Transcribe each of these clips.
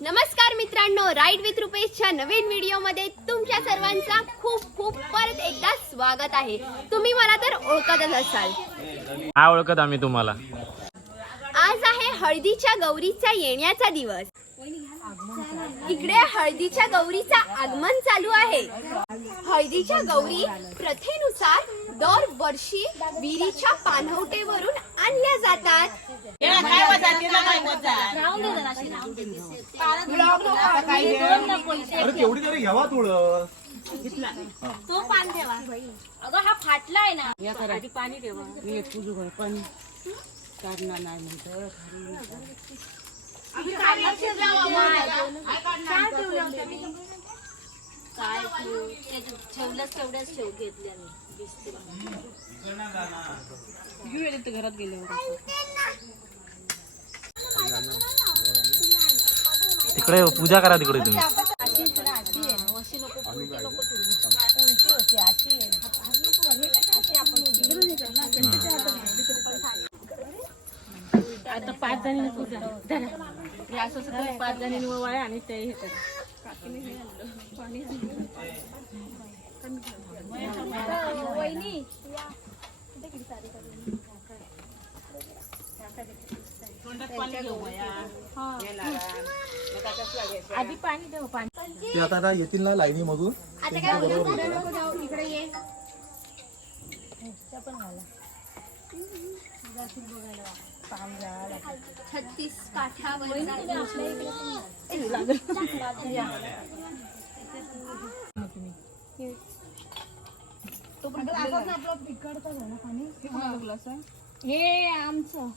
नमस्कार मित्रांनो ride with रुपेशच्या नवीन व्हिडिओमध्ये तुमच्या सर्वांचा खूप खूप परत एकदा स्वागत आहे. तुम्ही मला तर ओळखतच असाल. काय ओळखत आम्ही तुम्हाला. आज आहे हळदीच्या गौरीचा येण्याचा दिवस. इकडे हळदीच्या गौरीचा आगमन चालू आहे. हळदीच्या गौरी प्रथेनुसार दरवर्षी विहिरीच्या पाणवटेवरून आणल्या जातात. तेवढी तरी घ्यावा थोडं. अगं हा फाटलाय ना. या करा. आधी पाणी ठेवा. मी घर पण काढणार नाही म्हणतो. काय ठेवलंच तेवढ्याच ठेव घेतल्या घरात गेल्यावर. तिकडे पूजा करा तिकडे तुम्ही. आता पाच जणी पाच जणी वाया आणि ते हे करा आधी पाणी ठेवा पाणी. ते आता येतील ना लाईनी मधून इकडे ये. छत्तीस काठावर हे आमचं.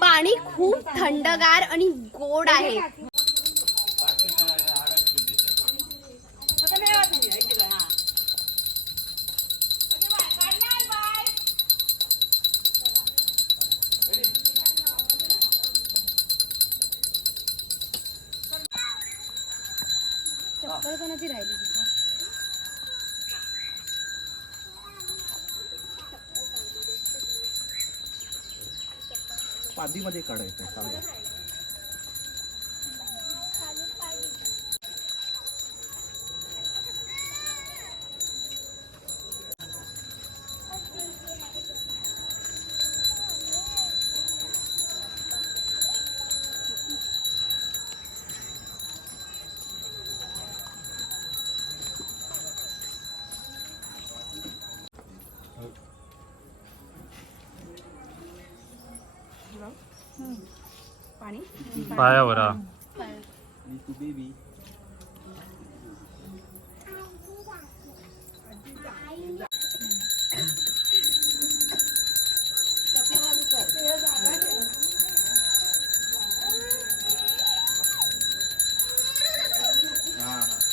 पाणी खूप थंडगार आणि गोड आहे. पादीमध्ये काढायचं चांगलं. पायावर हा.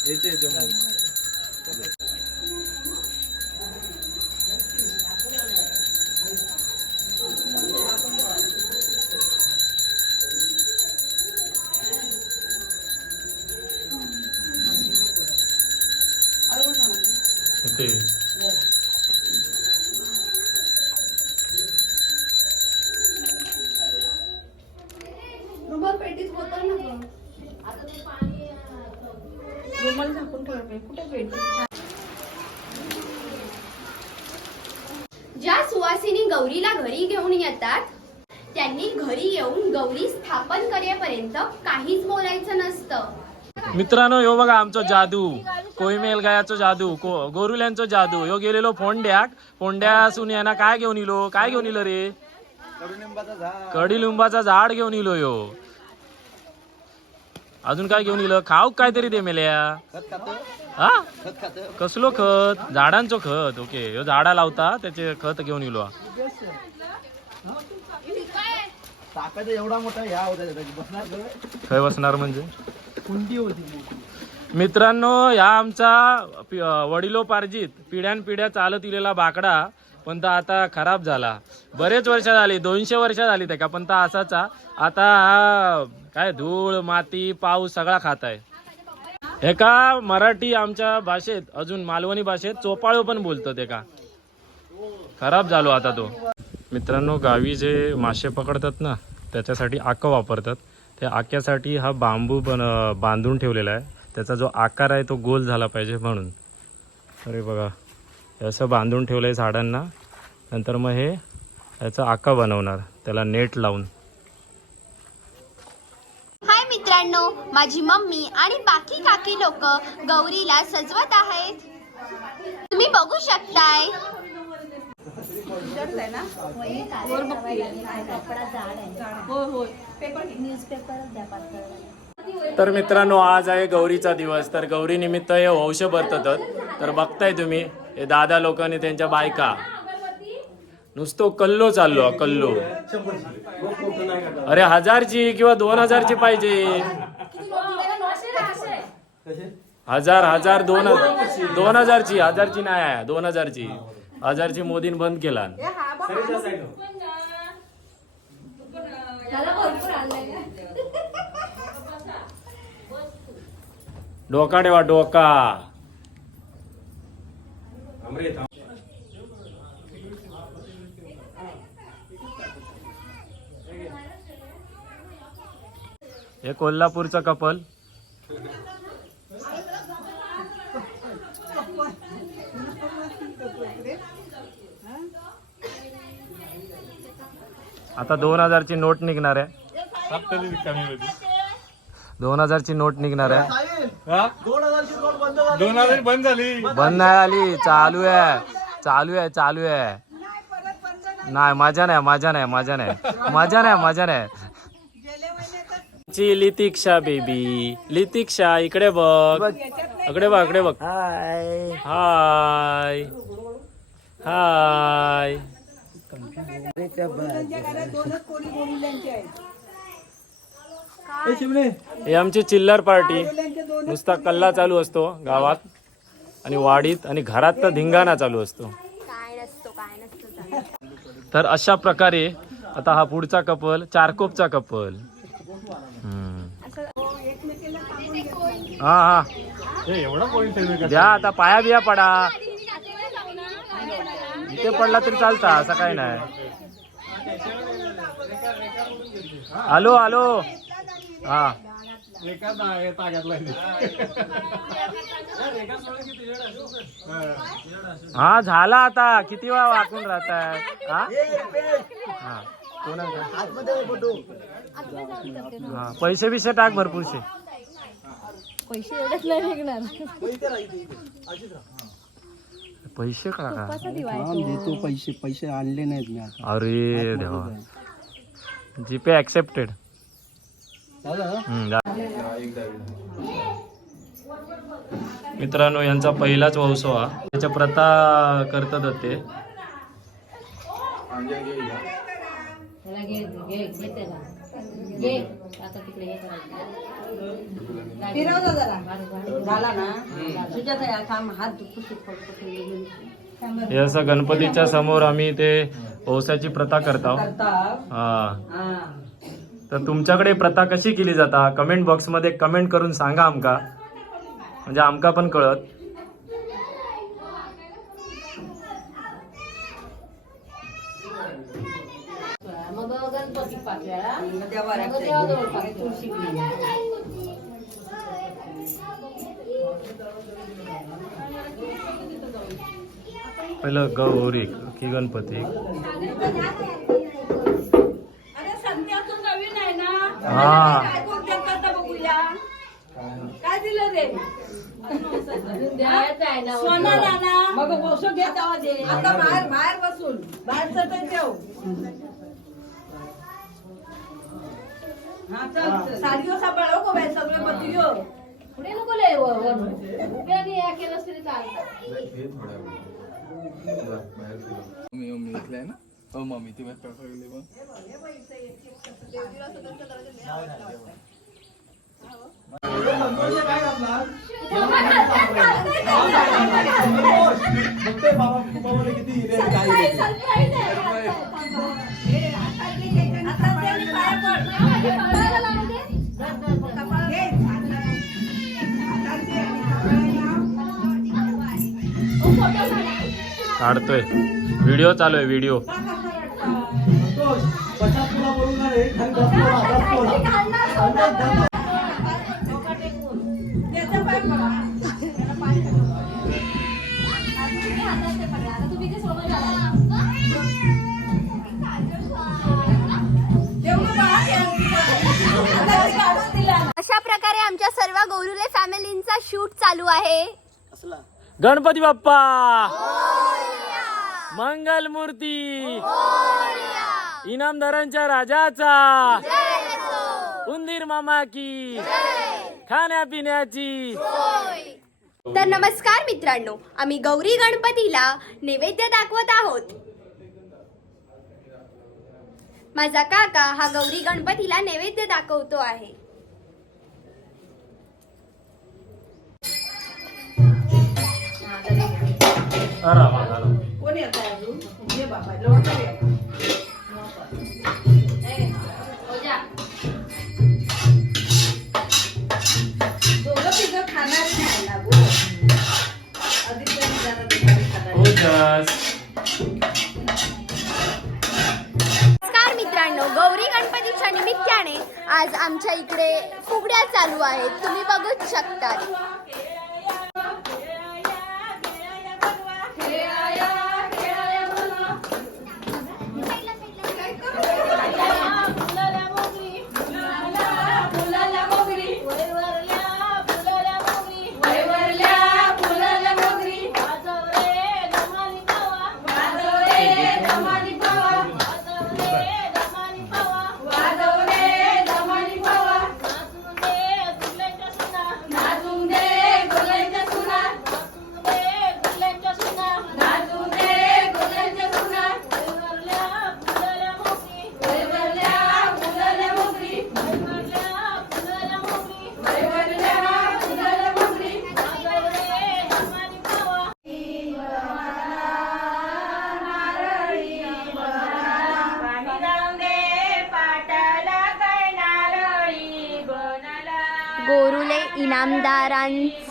येते येते मग. ते रुमाल झाकून ठेवा कुठे भेट ज्या सुवासिनी गौरीला घरी घेऊन येतात त्यांनी घरी येऊन गौरी स्थापन करेपर्यंत काहीच बोलायचं नसतं. मित्रांनो यो बघा आमचो जादू. कोयमेल गायाचो जादू को गोरुल्यांचो जादू. यो गेलेलो फोंड्याक. फोंड्यासून यांना काय घेऊन इलो? काय घेऊन इलो रे? कडीलिंबाचा झाड घेऊन इलो यो. अजून काय घेऊन इलो? खाऊ काहीतरी दे मेल्या. हा? कसलो खत? झाडांचो खत. ओके. ह्यो झाडा लावता त्याचे खत घेऊन इलो. टाकायचं एवढा मोठा ह्या त्याची. बसणार का? खय बसणार म्हणजे? कुंडी होती मोठी. मित्रांनो ह्या आमचा पि- अं, वडिलोपार्जित पिढ्यान पिढ्या चालत इलेला बाकडा पण तो आता खराब झाला. बरेच वर्ष झाली दोनशे वर्ष झाली त्याका पण तो असाचा. आता हा काय धूळ माती पाऊस सगळा खात आहे. एका मराठी आमच्या भाषेत अजून मालवणी भाषेत चोपाळो पण बोलतो ते का खराब झालो आता तो. मित्रांनो गावी जे मासे पकडतात ना त्याच्यासाठी आकं वापरतात. त्या आक्यासाठी हा बांबू बन बांधून ठेवलेला आहे. त्याचा जो आकार आहे तो गोल झाला पाहिजे म्हणून. अरे बघा असं बांधून ठेवलं आहे झाडांना. नंतर मग हे याचा आका बनवणार त्याला नेट लावून. हाय मित्रांनो माझी मम्मी आणि बाकी काकी लोक गौरीला सजवत आहेत. तुम्ही बघू शकताय. तर मित्रांनो आज आहे गौरीचा दिवस. तर गौरी निमित्त हे वंश भरतात तर बघताय तुम्ही हे दादा लोकांनी त्यांच्या बायका. नुसतो कल्लो चाललो कल्लो. अरे हजारची किंवा दोन हजारची पाहिजे. हजार हजार दोन दोन हजारची हजारची नाही आहे दोन हजारची. हजारची मोदीन बंद केला. डोका. ठेवा डोका हे कोल्हापूरचं कपल. आता दोन हजारची नोट निघणार आहे. दोन हजारची नोट निघणार आहे. दोन हजारची नोट बंद झाली. बंद नाही आली. चालू आहे. चालू आहे चालू आहे. नाही मजा नाही मजा नाही मजा नाही. मजा नाही मजा नाही. ची लितिक्षा बेबी. लितिक्षा इकडे बघ. इकडे बघ इकडे बघ. हाय हाय हाय हे आमची चिल्लर पार्टी. नुसता कल्ला चालू असतो गावात आणि वाडीत आणि घरात तर धिंगाणा चालू असतो. काय नसतो काय नसतो तर अशा प्रकारे आता हा पुढचा कपल चारकोपचा कपल. हा हा. द्या आता पाया बिया पडा. इथे पडला तरी चालता असं काही नाही. आलो आलो हा. हा झाला आता. किती वेळा वाकून राहताय? हा? हा. कोणाचा आतमध्ये फोटो हा पैसे बिसे टाक भरपूरशे. पैसे का का देतो पैसे पैसे आणले नाहीत मी आता. अरे देवा. जीपे ऍक्सेप्टेड झालं? मित्रांनो यांचा पहिलाच वंश हा. त्याच्या प्रथा करतात ते. हे असं गणपतीच्या समोर आम्ही ते वंशाची प्रथा करतो हा. तर तुमच्याकडे प्रथा कशी केली जाता? कमेंट बॉक्समध्ये कमेंट करून सांगा आमका. म्हणजे आमका पण कळत. मग गणपती पाच वेळा मग देवाजवळ पाच तुळशी पहिलं गौरी की गणपती अरे संध्याचं नवीन आहे ना हा काय कोणत्या करता बघूया काय दिलं ते सोनाला ना मग बसू घेत आता बाहेर बाहेर बसून. बाहेर तर ठेव. साडीओ सांभाळ हो बाई सगळे पत्रियो पुढे नको लय वरून उभ्या आणि या केलं तरी चालतं मी मी इथले आहे ना? हो मम्मी ती बाहेर पाठवली पण. किती आता ते काढून दिला ना. अशा प्रकारे आमच्या सर्व गौरुले फॅमिलींचा शूट चालू आहे. गणपती बाप्पा! मंगल मूर्ती. इनामदारांच्या राजाचा. उंदीर मामा की खाण्यापिण्याची तर नमस्कार मित्रांनो आम्ही गौरी गणपतीला नैवेद्य दाखवत आहोत. माझा काका हा गौरी गणपतीला नैवेद्य दाखवतो आहे. कोण गो. आधी तरी जरा दुपारी खाणार. नमस्कार मित्रांनो गौरी गणपतीच्या निमित्ताने आज आमच्या इकडे फुगड्या चालू आहेत. तुम्ही बघूच शकतात.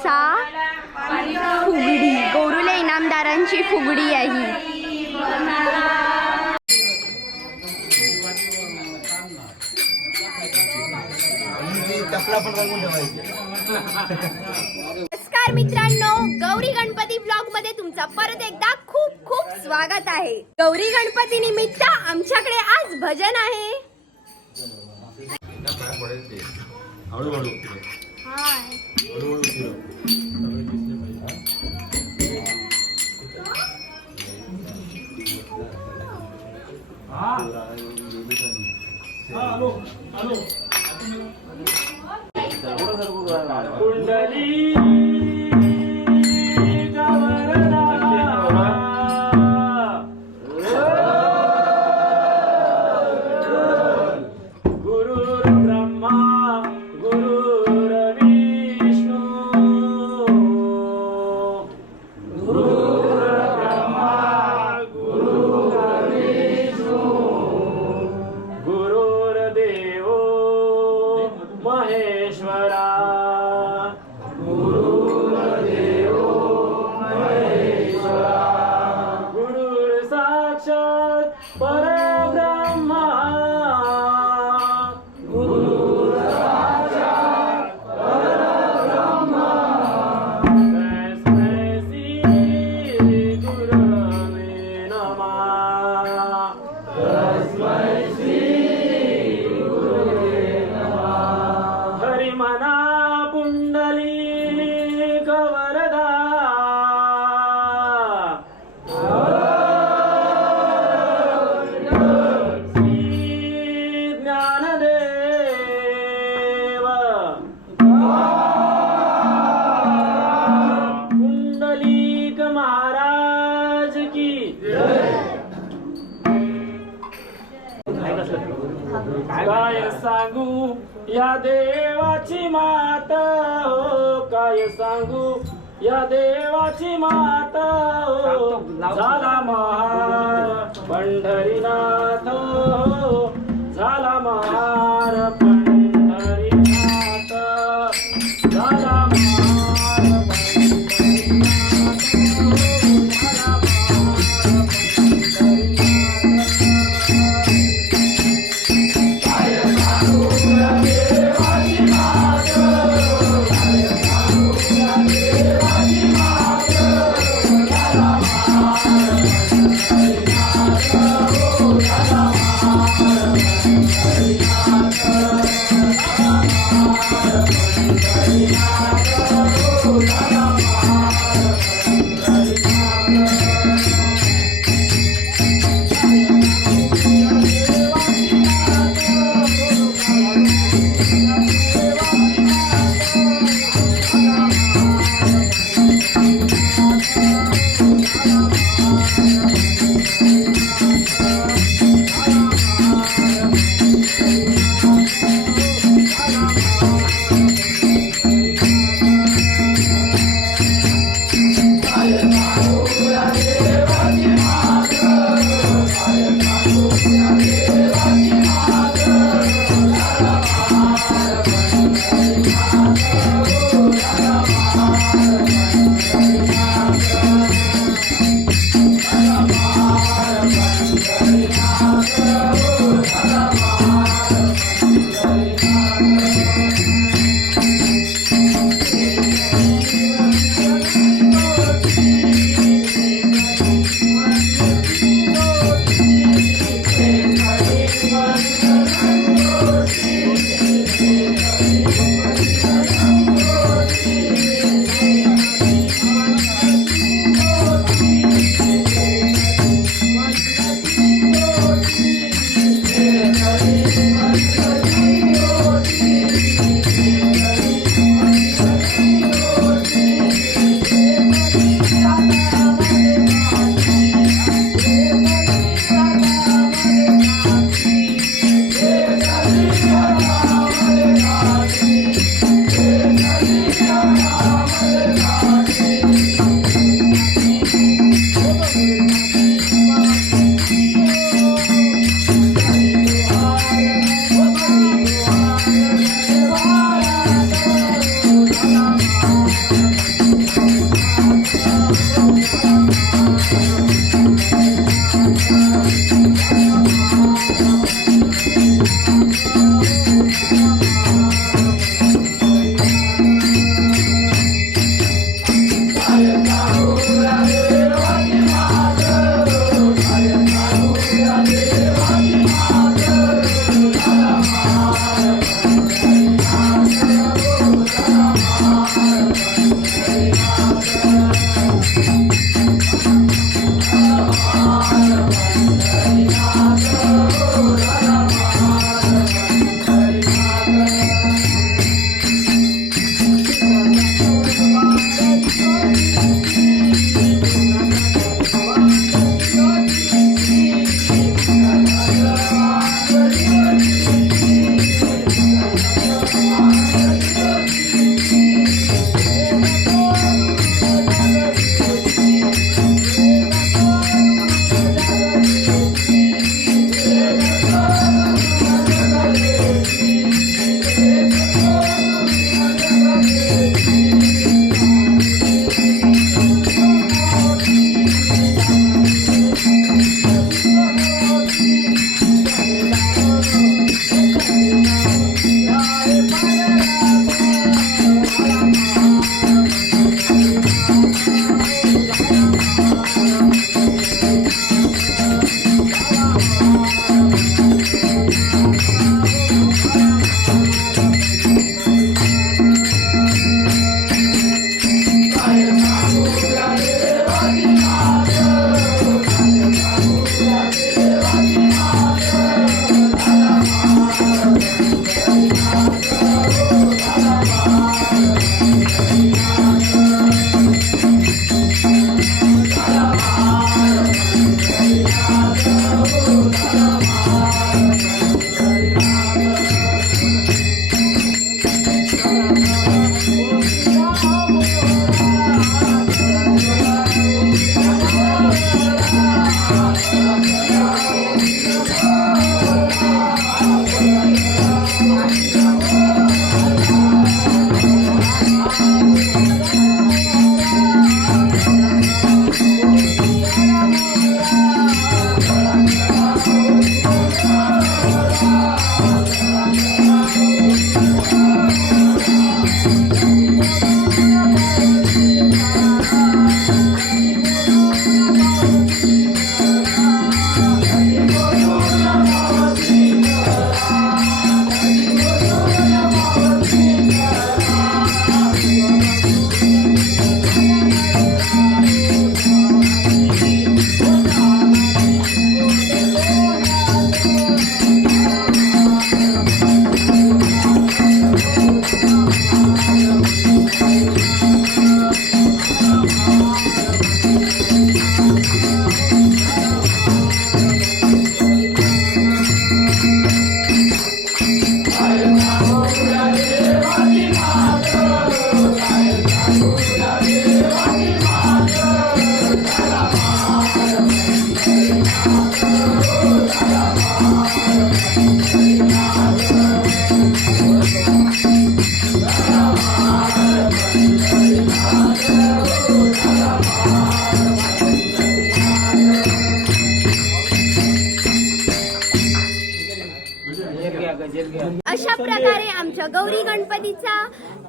सा फुगडी. गोरुले इनामदारांची फुगडी आहे नमस्कार मित्रांनो गौरी गणपती ब्लॉगमध्ये तुमचा परत एकदा खूप खूप स्वागत आहे. गौरी गणपती निमित्त आमच्याकडे आज भजन आहे. Hi. Ah. Hello. Hello. up.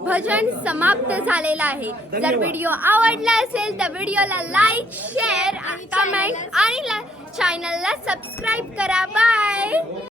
भजन समाप्त झालेला आहे. जर व्हिडिओ आवडला असेल तर व्हिडिओला लाईक शेअर कमेंट आणि चॅनलला सबस्क्राईब करा. बाय